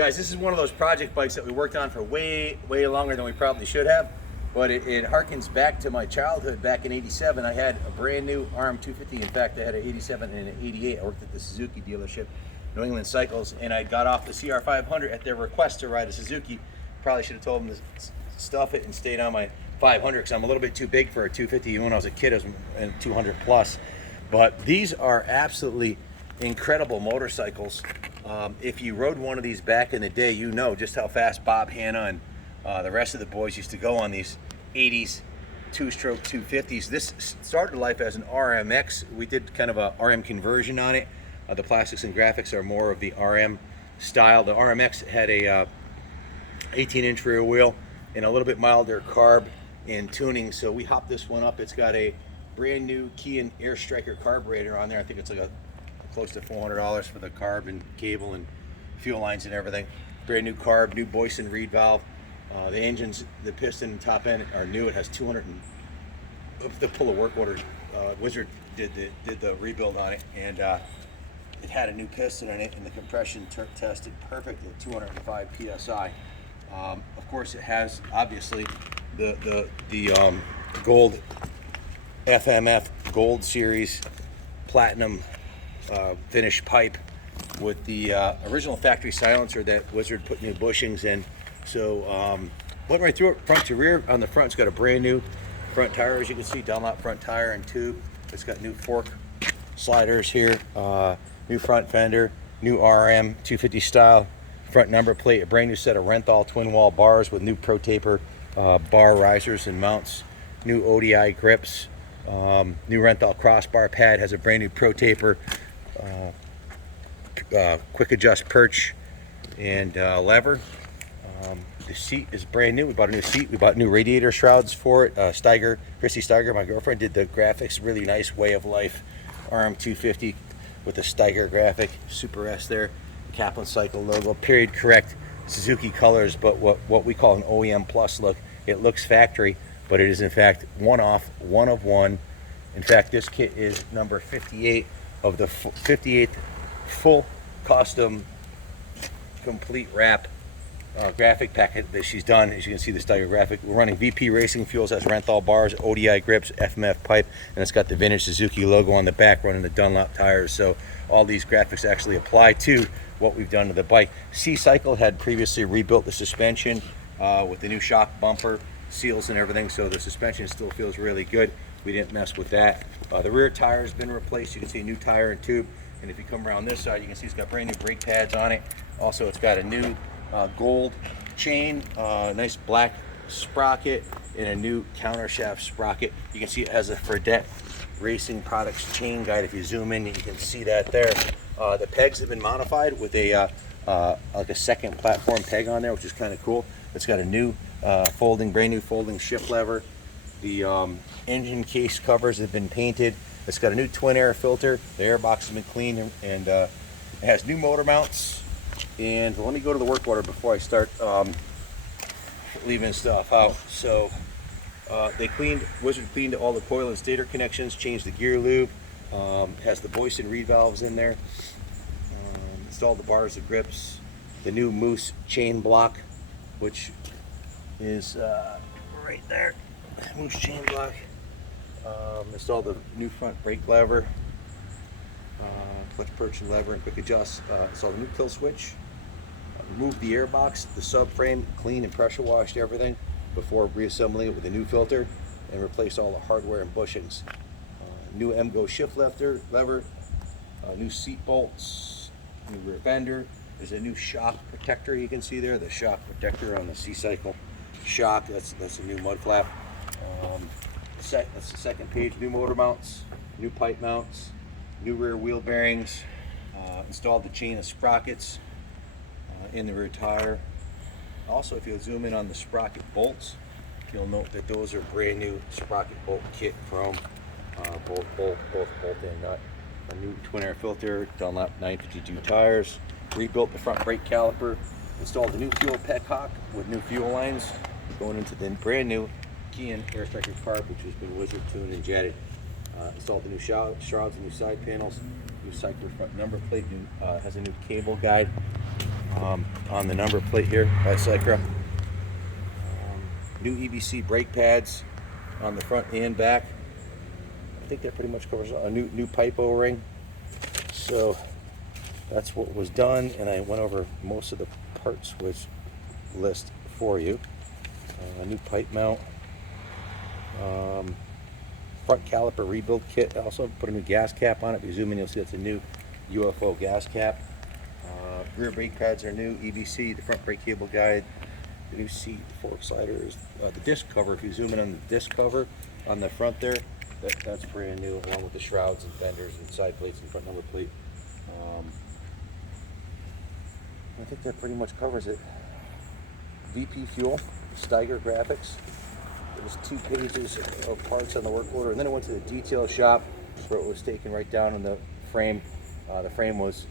Guys, this is one of those project bikes that we worked on for way longer than we probably should have, but it harkens back to my childhood. Back in '87, I had a brand new RM250. In fact, I had an '87 and an '88. I worked at the Suzuki dealership, New England Cycles, and I got off the CR500 at their request to ride a Suzuki. Probably should have told them to stuff it and stayed on my 500 because I'm a little bit too big for a 250. When I was a kid, I was in 200 plus. But these are absolutely incredible motorcycles. If you rode one of these back in the day, you know just how fast Bob Hanna and the rest of the boys used to go on these 80s two-stroke 250s. This started life as an RMX. We did kind of a RM conversion on it. The plastics and graphics are more of the RM style. The RMX had a 18-inch rear wheel and a little bit milder carb and tuning, so we hopped this one up. It's got a brand new Key Air Striker carburetor on there. I think it's like close to $400 for the carb and cable and fuel lines and everything. Brand new carb, new Boyson reed valve. The engines, the piston and top end are new. It has 200 and the pull of work order. Wizard did the rebuild on it, and it had a new piston in it, and the compression tested perfect at 205 psi. Of course, it has obviously the gold FMF Gold Series Platinum finish pipe with the original factory silencer that Wizard put new bushings in. So went right through it, front to rear. On the front, it's got a brand new front tire, as you can see, Dunlop front tire and tube. It's got new fork sliders here, new front fender, new RM 250 style front number plate, a brand new set of Renthal twin wall bars with new Pro Taper bar risers and mounts, new ODI grips, new Renthal crossbar pad, has a brand new Pro Taper quick adjust perch and lever. The seat is brand new. We bought a new seat. We bought new radiator shrouds for it. Christy Steiger, my girlfriend, did the graphics. Really nice Way of Life RM250 with the Steiger graphic, Super S there, Kaplan Cycle logo, period correct Suzuki colors, but what we call an OEM plus look. It looks factory, but it is in fact one of one. In fact, this kit is number 58 of the 58th full custom complete wrap graphic packet that she's done. As you can see, the Steiger graphic. We're running VP Racing Fuels, has Renthal bars, ODI grips, FMF pipe, and it's got the vintage Suzuki logo on the back, running the Dunlop tires. So all these graphics actually apply to what we've done to the bike. C-Cycle had previously rebuilt the suspension with the new shock bumper, seals and everything, so the suspension still feels really good. We didn't mess with that. The rear tire has been replaced. You can see new tire and tube, and if you come around this side, you can see it's got brand new brake pads on it. Also, it's got a new gold chain, nice black sprocket, and a new countershaft sprocket. You can see it has a Fredette Racing Products chain guide. If you zoom in, you can see that there. The pegs have been modified with a like a second platform peg on there, which is kind of cool. It's got a new brand new folding shift lever. The engine case covers have been painted. It's got a new twin air filter. The air box has been cleaned, and it has new motor mounts. And let me go to the work order before I start leaving stuff out. So Wizard cleaned all the coil and stator connections, changed the gear lube, has the Boyson reed valves in there, installed the bars, the grips, the new Moose chain block, which is right there, Moose chain block. Installed the new front brake lever, clutch perch and lever and quick adjust. Installed a new kill switch. Removed the airbox, the subframe, cleaned and pressure washed everything before reassembling it with a new filter, and replaced all the hardware and bushings. New MGO shift lever, new seat bolts, new rear fender. There's a new shock protector you can see there, the shock protector on the C-Cycle shock. That's a new mud flap. That's the second page. New motor mounts, new pipe mounts, new rear wheel bearings. Installed the chain of sprockets in the rear tire. Also, if you zoom in on the sprocket bolts, you'll note that those are brand new sprocket bolt kit chrome, both bolt and nut. A new twin air filter, Dunlop 952 tires. Rebuilt the front brake caliper. Installed a new fuel petcock with new fuel lines going into the brand new Key Air Striker carb, which has been Wizard tuned and jetted. Installed the new shrouds, new side panels, new cycler front number plate, has a new cable guide. on the number plate here by Cycra. New EBC brake pads on the front and back. I think that pretty much covers a new pipe O-ring. So that's what was done, and I went over most of the parts which list for you. A new pipe mount, front caliper rebuild kit. I also put a new gas cap on it. If you zoom in, you'll see it's a new UFO gas cap. Rear brake pads are new, EBC, the front brake cable guide, the new seat, fork sliders, the disc cover. If you zoom in on the disc cover on the front there, that's brand new, along with the shrouds and fenders and side plates and front number plate. I think that pretty much covers it. VP fuel, Steiger graphics. There's 2 pages of parts on the work order, and then I went to the detail shop where it was taken right down in the frame. The frame was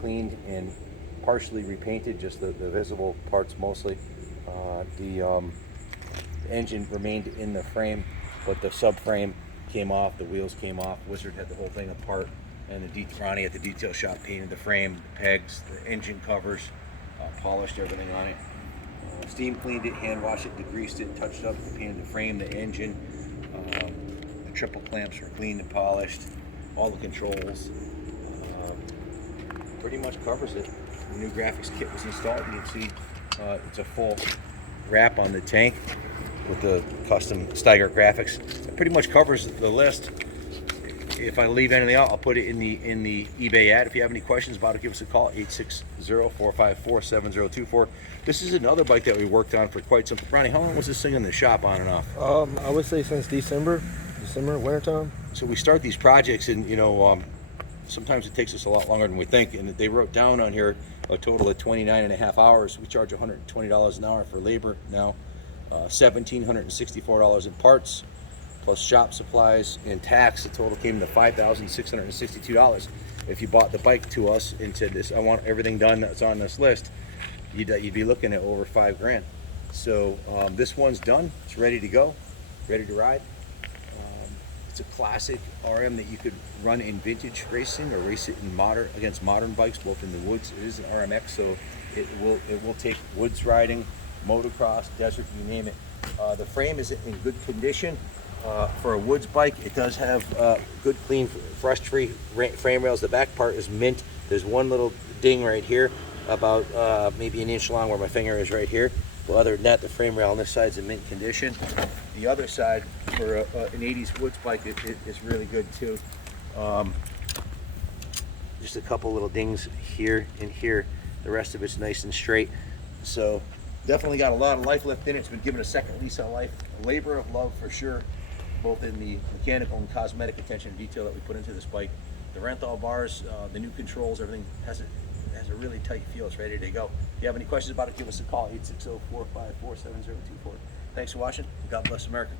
cleaned and partially repainted, just the visible parts mostly. The engine remained in the frame, but the subframe came off, the wheels came off. Wizard had the whole thing apart, and Ronnie at the detail shop painted the frame, the pegs, the engine covers, polished everything on it. Steam cleaned it, hand washed it, degreased it, touched up, painted the frame, the engine. The triple clamps were cleaned and polished, all the controls. Pretty much covers it. The new graphics kit was installed. You can see it's a full wrap on the tank with the custom Steiger graphics. It pretty much covers the list. If I leave anything out, I'll put it in the eBay ad. If you have any questions about it, give us a call, 860-454-7024. This is another bike that we worked on for quite some time. Ronnie, how long was this thing in the shop on and off? I would say since December, wintertime. So we start these projects, and sometimes it takes us a lot longer than we think. And they wrote down on here a total of 29.5 hours. We charge $120 an hour for labor now, $1,764 in parts, plus shop supplies and tax. The total came to $5,662. If you bought the bike to us and said, "This, I want everything done that's on this list," you'd be looking at over $5,000. So this one's done. It's ready to go, ready to ride. It's a classic RM that you could run in vintage racing or race it in against modern bikes, both in the woods. It is an RMX, so it will take woods riding, motocross, desert, you name it. The frame is in good condition. For a woods bike, it does have good, clean, rust-free frame rails. The back part is mint. There's one little ding right here, about maybe an inch long where my finger is right here. But other than that, the frame rail on this side is in mint condition. The other side, for an 80s woods bike, is really good too. Just a couple little dings here and here. The rest of it's nice and straight. So definitely got a lot of life left in it. It's been given a second lease on life. A labor of love for sure, both in the mechanical and cosmetic attention and detail that we put into this bike. The Renthal bars, the new controls, everything has a really tight feel. It's ready to go. If you have any questions about it, give us a call, 860-454-7024. Thanks for watching. God bless America.